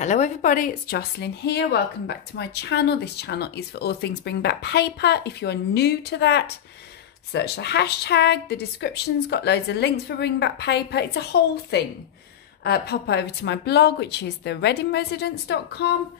Hello everybody, it's Jocelyn here. Welcome back to my channel. This channel is for all things bring back paper. If you're new to that, search the hashtag. The description's got loads of links for bring back paper. It's a whole thing. Pop over to my blog, which is thereadingresidence.com.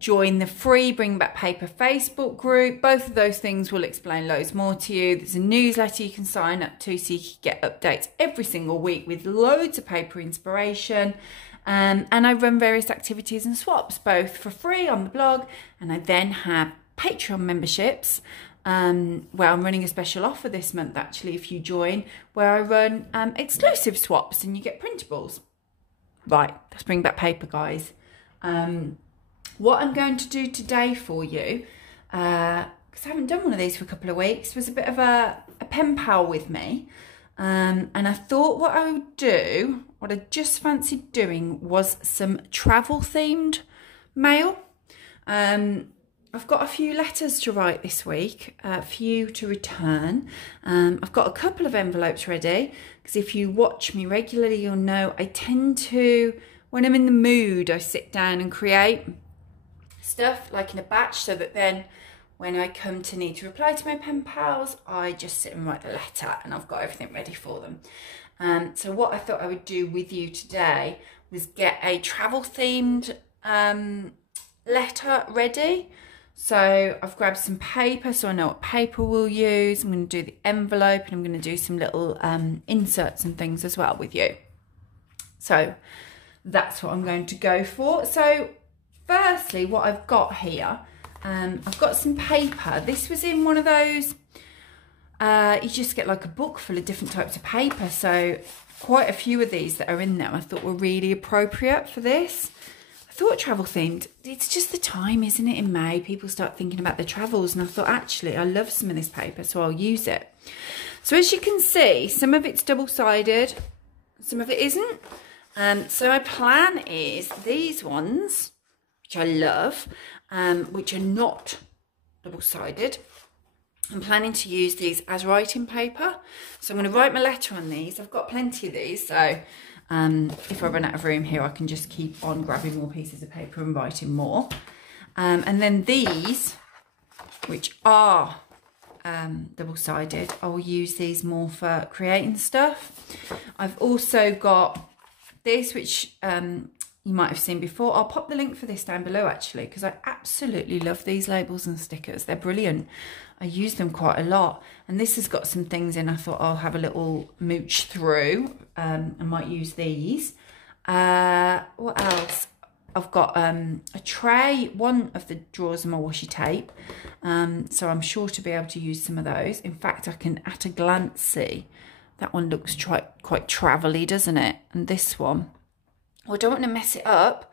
Join the free Bring Back Paper Facebook group. Both of those things will explain loads more to you. There's a newsletter you can sign up to so you can get updates every single week with loads of paper inspiration. And I run various activities and swaps, both for free on the blog, and I then have Patreon memberships, where I'm running a special offer this month actually if you join, where I run exclusive swaps and you get printables. Right, let's bring back paper, guys. What I'm going to do today for you, because I haven't done one of these for a couple of weeks, was a bit of a pen pal with me. And I thought what I would do, what I just fancied doing, was some travel themed mail. I've got a few letters to write this week for you to return. I've got a couple of envelopes ready, because if you watch me regularly, you'll know I tend to, when I'm in the mood, I sit down and create stuff like in a batch, so that then when I come to need to reply to my pen pals, I just sit and write the letter and I've got everything ready for them. So what I thought I would do with you today was get a travel themed letter ready. So I've grabbed some paper so I know what paper we'll use. I'm going to do the envelope and I'm going to do some little inserts and things as well with you. So that's what I'm going to go for. So firstly, what I've got here, I've got some paper. This was in one of those, you just get like a book full of different types of paper. So quite a few of these that are in there I thought were really appropriate for this. I thought travel themed, it's just the time, isn't it? In May, people start thinking about their travels, and I thought actually I love some of this paper, so I'll use it. So as you can see, some of it's double-sided, some of it isn't. So my plan is these ones, which I love, which are not double-sided. I'm planning to use these as writing paper. So I'm going to write my letter on these. I've got plenty of these, so if I run out of room here, I can just keep on grabbing more pieces of paper and writing more. And then these, which are double-sided, I will use these more for creating stuff. I've also got this, which you might have seen before. I'll pop the link for this down below actually, because I absolutely love these labels and stickers. They're brilliant. I use them quite a lot. And this has got some things in I thought I'll have a little mooch through. I might use these. What else? I've got a tray, one of the drawers of my washi tape. So I'm sure to be able to use some of those. In fact, I can at a glance see that one looks quite travel-y, doesn't it? And this one, I don't want to mess it up.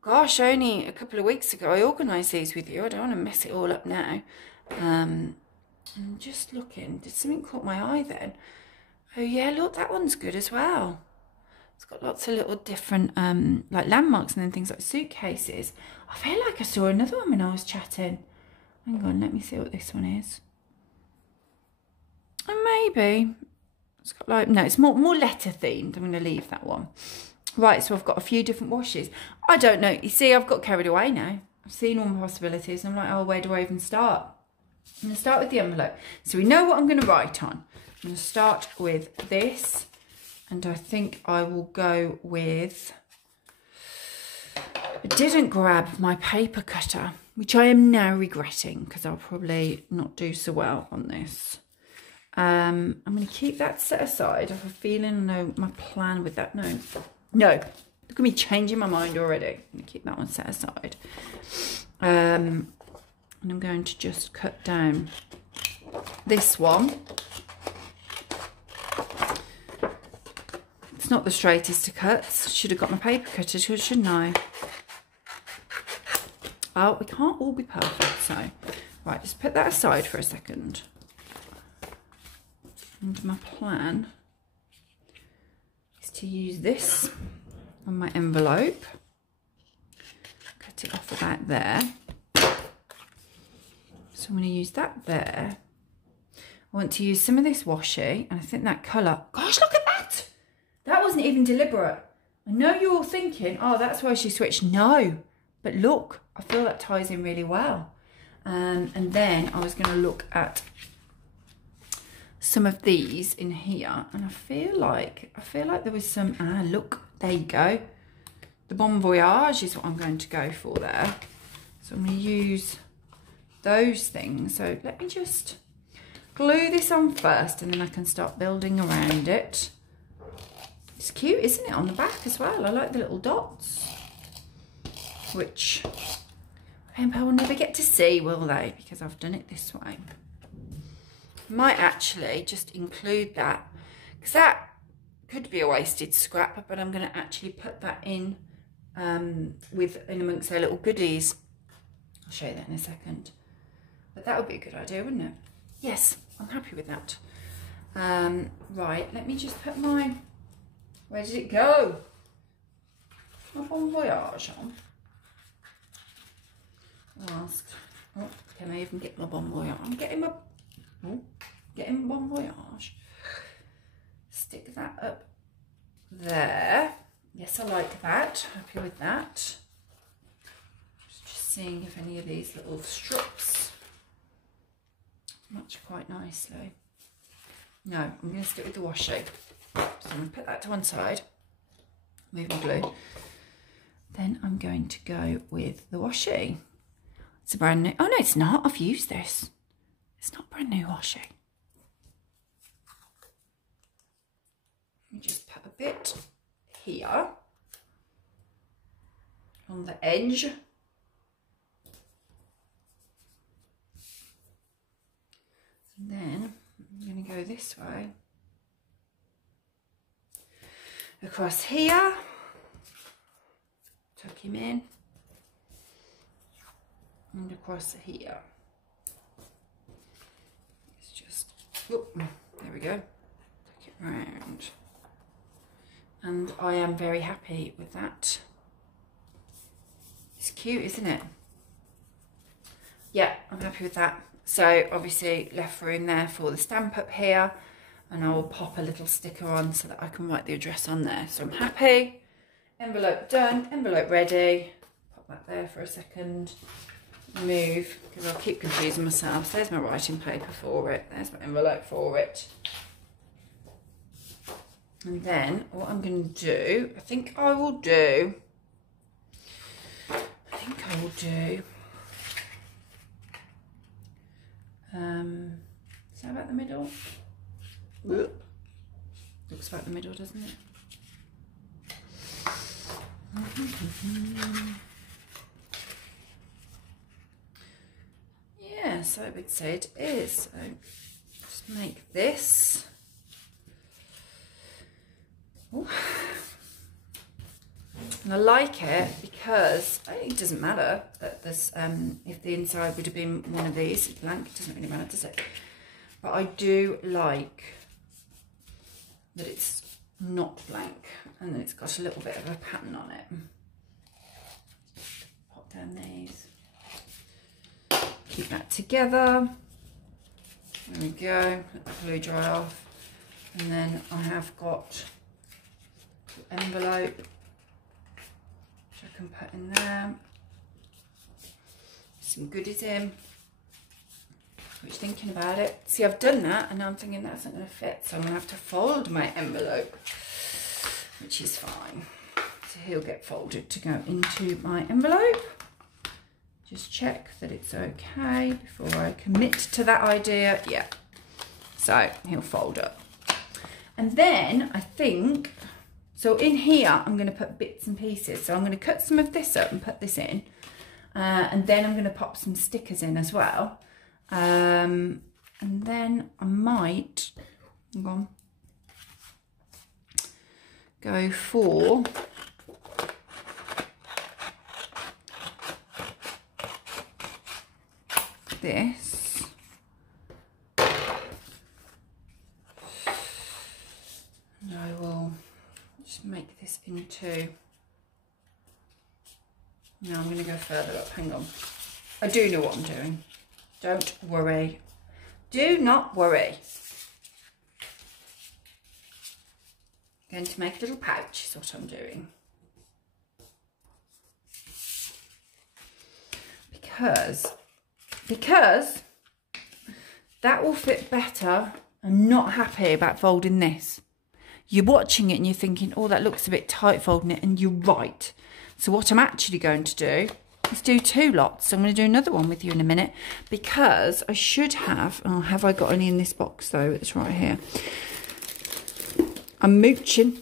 Gosh, only a couple of weeks ago I organised these with you. I don't want to mess it all up now. I'm just looking. Did something caught my eye then? Oh yeah, look, that one's good as well. It's got lots of little different like landmarks and then things like suitcases. I feel like I saw another one when I was chatting. Hang on, let me see what this one is. Oh, maybe. It's got like, no, it's more letter themed. I'm going to leave that one. Right, so I've got a few different washes. I don't know. You see, I've got carried away now. I've seen all my possibilities. And I'm like, oh, where do I even start? I'm going to start with the envelope. So we know what I'm going to write on. I'm going to start with this. And I think I will go with... I didn't grab my paper cutter, which I am now regretting, because I'll probably not do so well on this. I'm going to keep that set aside. I have a feeling I know my plan with that. No, look at me changing my mind already. I'm going to keep that one set aside. And I'm going to just cut down this one. It's not the straightest to cut. Should have got my paper cutter, shouldn't I? Oh, we can't all be perfect, so. Right, just put that aside for a second. And my plan is to use this on my envelope. Cut it off about there. So I'm going to use that there. I want to use some of this washi, and I think that colour, gosh, look at that! That wasn't even deliberate. I know you're all thinking, oh, that's why she switched. No, but look, I feel that ties in really well. And then I was going to look at some of these in here, and I feel like there was some, look, there you go. The Bon Voyage is what I'm going to go for there. So I'm going to use those things. So let me just glue this on first, and then I can start building around it. It's cute, isn't it, on the back as well? I like the little dots, which people will never get to see, will they? Because I've done it this way. Might actually just include that, because that could be a wasted scrap, but I'm going to actually put that in in amongst their little goodies. I'll show you that in a second. But that would be a good idea, wouldn't it? Yes, I'm happy with that. Right, let me just put my, where did it go? My Bon Voyage on. Oh, can I even get my Bon Voyage? I'm getting my, getting my Bon Voyage. Stick that up there. Yes, I like that. Happy with that. Just seeing if any of these little strips match quite nicely. No, I'm going to stick with the washi. So I'm going to put that to one side. Move my glue. Then I'm going to go with the washi. It's a brand new. Oh no, it's not. I've used this. It's not brand new washi. Let me just put a bit here on the edge. And then I'm going to go this way. Across here. Tuck him in. And across here. It's just, oh, there we go. Tuck it round. And I am very happy with that. It's cute, isn't it? Yeah, I'm happy with that. So obviously left room there for the stamp up here, and I will pop a little sticker on so that I can write the address on there. So I'm happy. Envelope done, envelope ready. Pop that there for a second. Move, because I'll keep confusing myself. So there's my writing paper for it. There's my envelope for it. And then what I'm going to do, I think I will do, is that about the middle? Looks about the middle, doesn't it? Yeah, so I would say it is. So just make this. Ooh. And I like it because it doesn't matter that this, if the inside would have been one of these, it's blank, it doesn't really matter, does it? But I do like that it's not blank and that it's got a little bit of a pattern on it. Pop down these. Keep that together. There we go. Let the glue dry off. And then I have got the envelope, which I can put in there. Some goodies in. Which, thinking about it, see, I've done that and now I'm thinking that's not going to fit, so I'm going to have to fold my envelope, which is fine. So he'll get folded to go into my envelope. Just check that it's okay before I commit to that idea. Yeah, so he'll fold up. And then I think, so in here I'm going to put bits and pieces. So I'm going to cut some of this up and put this in, and then I'm going to pop some stickers in as well. And then I might, hang on, go for this. And I will just make this into, no, I'm going to go further up, hang on. I do know what I'm doing. Don't worry. Do not worry. going to make a little pouch is what I'm doing. Because that will fit better. I'm not happy about folding this. You're watching it and you're thinking, oh, that looks a bit tight folding it, and you're right. So what I'm actually going to do is do 2 lots. So I'm going to do another one with you in a minute, because I should have, oh, have I got any in this box though? It's right here. I'm mooching.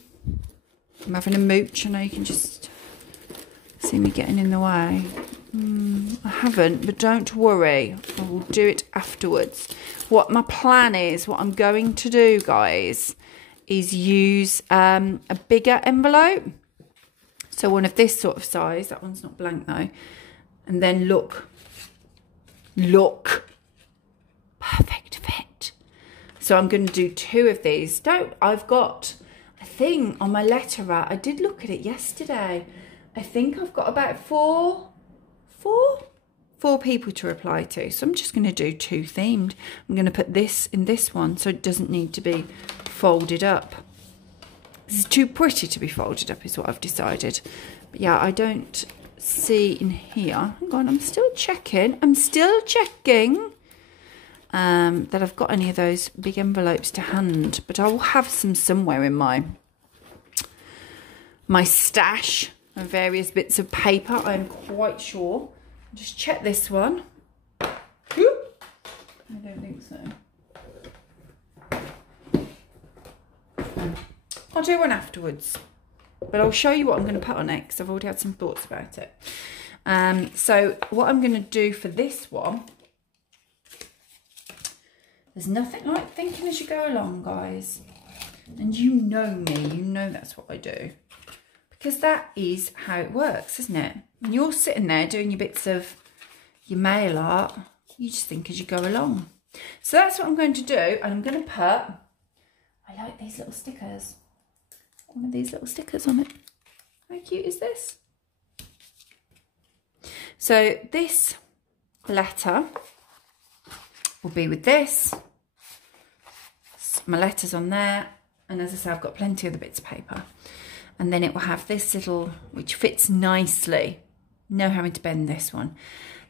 I'm having a mooch. I know you can just see me getting in the way. I haven't, but don't worry. I will do it afterwards. What my plan is, what I'm going to do, guys, is use a bigger envelope. So one of this sort of size. That one's not blank though. And then look. Perfect fit. So I'm going to do 2 of these. I've got a thing on my letter rat. I did look at it yesterday. I think I've got about four people to reply to. So I'm just going to do 2 themed. I'm going to put this in this one so it doesn't need to be folded up. This is too pretty to be folded up is what I've decided. But yeah, I don't see in here. Hang on, I'm still checking. That I've got any of those big envelopes to hand. But I will have some somewhere in my stash of various bits of paper, I'm quite sure. Just check this one. I don't think so. I'll do one afterwards, but I'll show you what I'm going to put on it because I've already had some thoughts about it. So what I'm going to do for this one, there's nothing like thinking as you go along, guys. And you know me, you know that's what I do. Because that is how it works, isn't it? When you're sitting there doing your bits of your mail art, you just think as you go along. So that's what I'm going to do. And I'm going to put, I like these little stickers. One of these little stickers on it. How cute is this? So this letter will be with this. My letter's on there. And as I say, I've got plenty of the bits of paper. And then it will have this little, which fits nicely. No having to bend this one.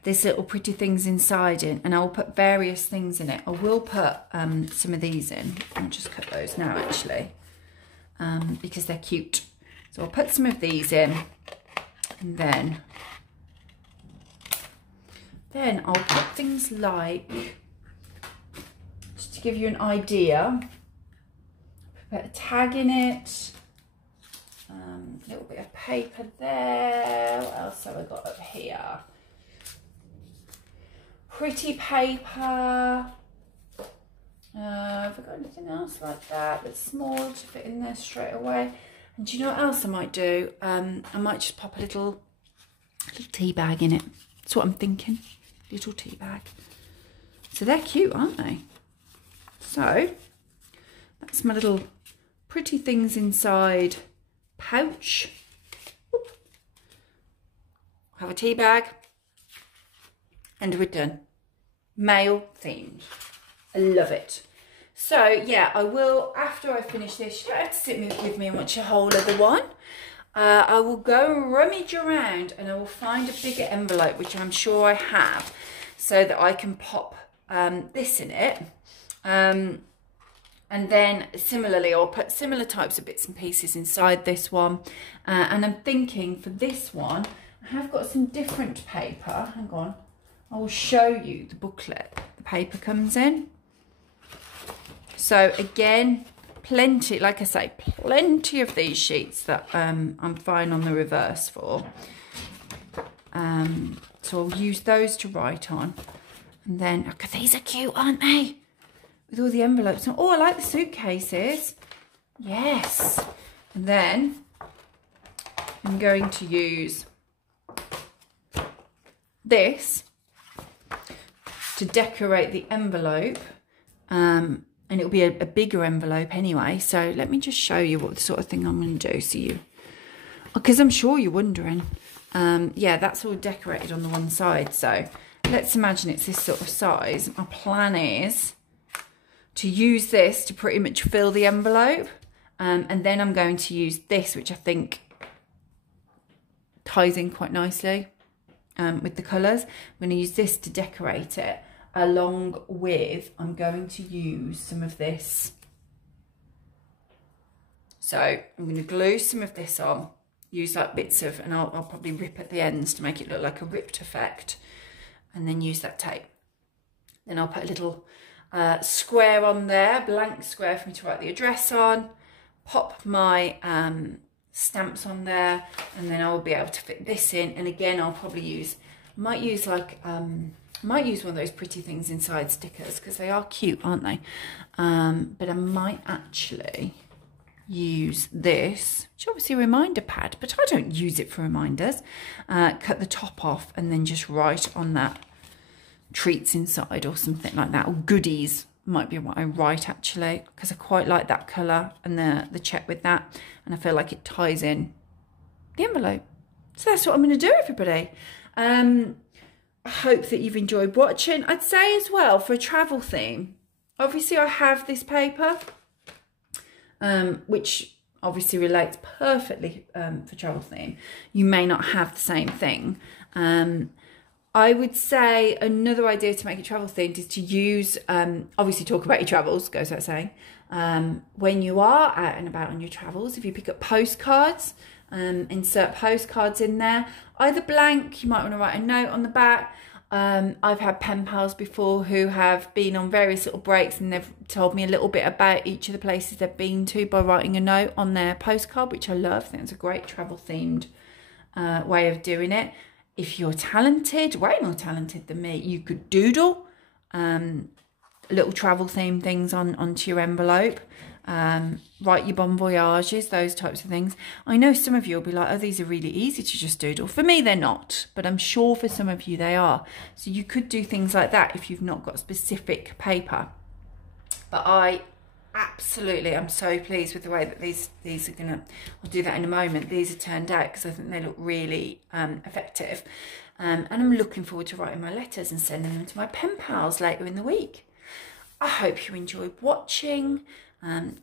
This little pretty things inside it. And I will put various things in it. I will put some of these in. I'll just cut those now, actually. Because they're cute. So I'll put some of these in. And then I'll put things like, just to give you an idea, put a tag in it. A little bit of paper there. What else have I got up here? Pretty paper. Have I got anything else like that that's small to fit in there straight away? And do you know what else I might do? I might just pop a little tea bag in it. That's what I'm thinking. Little tea bag. So they're cute, aren't they? So that's my little pretty things inside pouch. Oop. Have a tea bag, and we're done. Mail themed. I love it. So yeah, I will, after I finish this, you don't have to sit with me and watch a whole other one. I will go and rummage around and I will find a bigger envelope, which I'm sure I have, so that I can pop this in it. And then similarly, I'll put similar types of bits and pieces inside this one. And I'm thinking for this one, I have got some different paper. Hang on. I will show you the booklet the paper comes in. So again, plenty, like I say, plenty of these sheets that I'm fine on the reverse for. So I'll use those to write on. And then, look, these are cute, aren't they? With all the envelopes. Oh, I like the suitcases. Yes. And then I'm going to use this to decorate the envelope. And it'll be a bigger envelope anyway. So let me just show you what the sort of thing I'm going to do. So you, because I'm sure you're wondering. Yeah, that's all decorated on the one side. So let's imagine it's this sort of size. My plan is to use this to pretty much fill the envelope, And then I'm going to use this, which I think ties in quite nicely with the colours. I'm going to use this to decorate it, along with, I'm going to use some of this. So I'm going to glue some of this on, use like bits of, and I'll probably rip at the ends to make it look like a ripped effect, and then use that tape. Then I'll put a little square on there, blank square for me to write the address on, pop my stamps on there, and then I'll be able to fit this in. And again, I'll probably might use one of those pretty things inside stickers, because they are cute, aren't they? But I might actually use this, which is obviously a reminder pad, but I don't use it for reminders. Cut the top off and then just write on that treats inside or something like that, or goodies might be what I write actually, because I quite like that colour and the check with that, and I feel like it ties in the envelope. So that's what I'm going to do, everybody. I hope that you've enjoyed watching. I'd say as well, for a travel theme, obviously I have this paper, which obviously relates perfectly for travel theme. You may not have the same thing. I would say another idea to make it travel themed is to use, obviously talk about your travels, goes without saying. When you are out and about on your travels, if you pick up postcards, insert postcards in there, either blank, you might want to write a note on the back. I've had pen pals before who have been on various little breaks, and they've told me a little bit about each of the places they've been to by writing a note on their postcard, which I love. I think it's a great travel themed way of doing it. If you're talented, way more talented than me, you could doodle little travel themed things onto your envelope. Write your bon voyages, those types of things. I know some of you will be like, oh, these are really easy to just doodle. For me, they're not, but I'm sure for some of you they are. So you could do things like that if you've not got specific paper. But I absolutely, I'm so pleased with the way that these are gonna, I'll do that in a moment, these have turned out, because I think they look really effective. And I'm looking forward to writing my letters and sending them to my pen pals later in the week. I hope you enjoyed watching.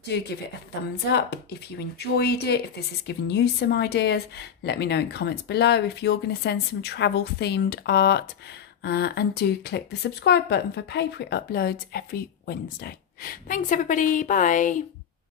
Do give it a thumbs up if you enjoyed it. If this has given you some ideas, let me know in comments below if you're going to send some travel themed art, and do click the subscribe button for pay-per uploads every Wednesday. Thanks everybody, bye.